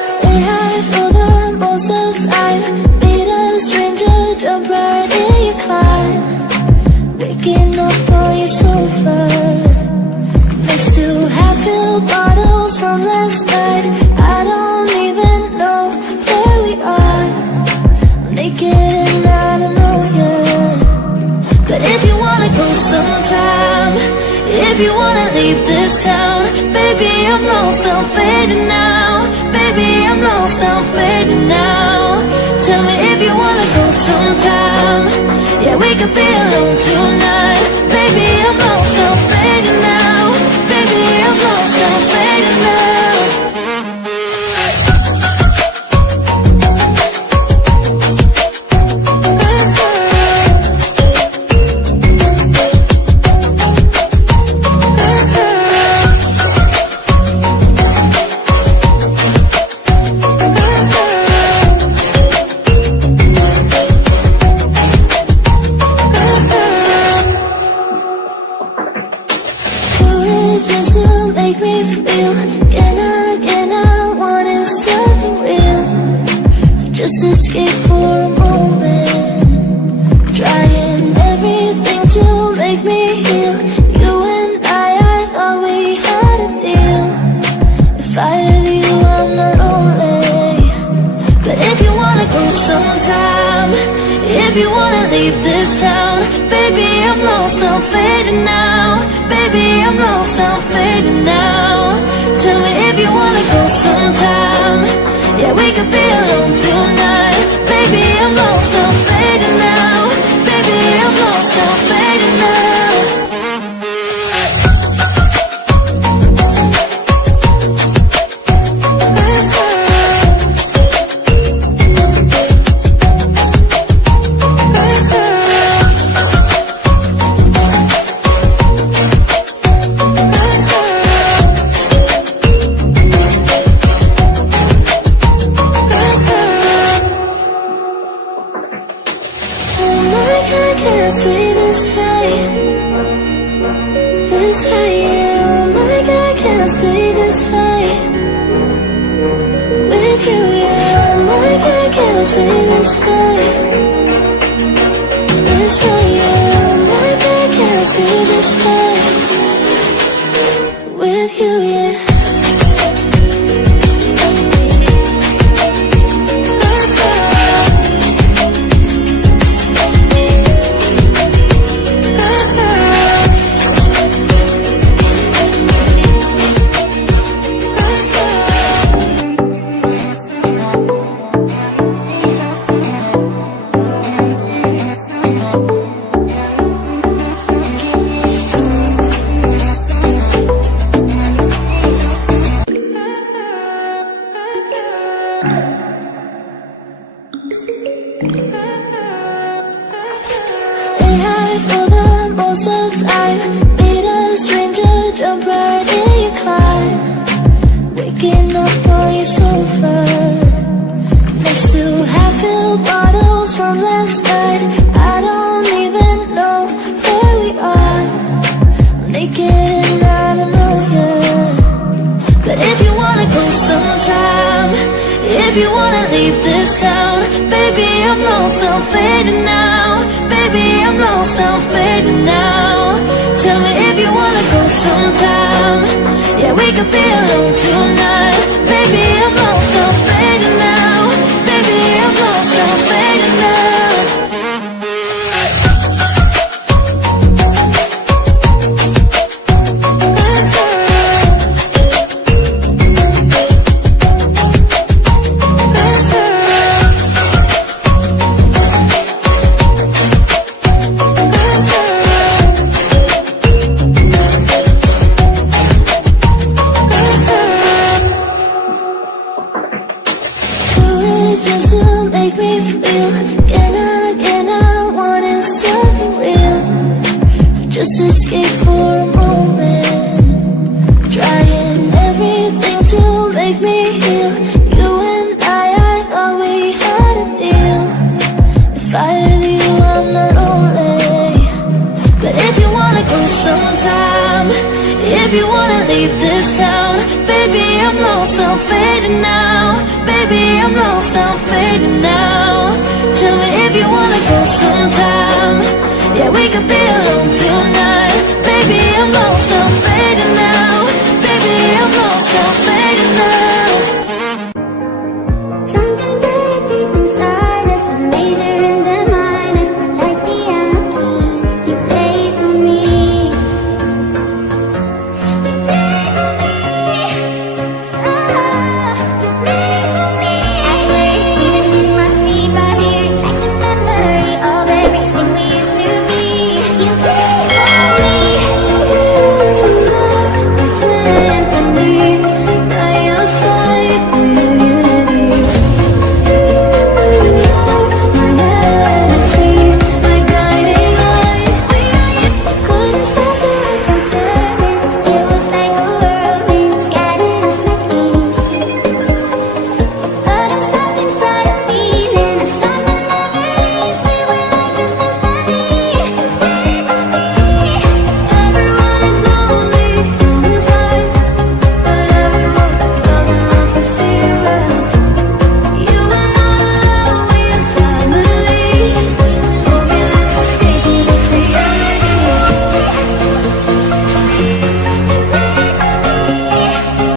Stay high for the most of the time. Meet a stranger, jump right in your car. Waking up on your sofa next to half-filled bottles from last night. I don't even know where we are. I'm naked and I don't know you. But if you wanna go sometime, if you wanna leave this town, baby, I'm lost, I'm fading now. Baby, I'm lost, I'm fading now. Tell me if you wanna go sometime. Yeah, we could be alone tonight. Baby, I'm lost, I'm fading now. Baby, I'm lost, I'm fading now. Just to make me feel, can I wanted something real, just escape for a moment, trying everything to make me heal. You and I thought we had a deal. If I have you, I'm not lonely. But if you wanna go sometime, if you wanna leave this town, baby, I'm lost, I'm fading now. Baby, I'm lost, I'm fading now. Tell me if you wanna go sometime. Yeah, we could be alone tonight. Baby, I'm lost, I'm fading now. Baby, I'm lost, I'm fading now. Can't stay this high, yeah. Oh my God, can't stay this high with you, yeah. Oh my God, can't stay this high, yeah. Oh my God, can't stay this high with you, yeah. Stay high for the most of the time. Meet a stranger, jump right in your car. Waking up on your sofa next to half-filled bottles from last night. I don't even know where we are. I'm naked and I don't know you. But if you wanna go sometime, if you wanna leave this town, baby, I'm lost, I'm fading now. Baby, I'm lost, I'm fading now. Tell me if you wanna go sometime. Yeah, we could be alone tonight. Baby, I'm lost, I'm fading now. Baby, I'm lost, I'm fading now. I'm lost, I'm fading now. Tell me if you wanna go sometime. Yeah, we could be alone tonight.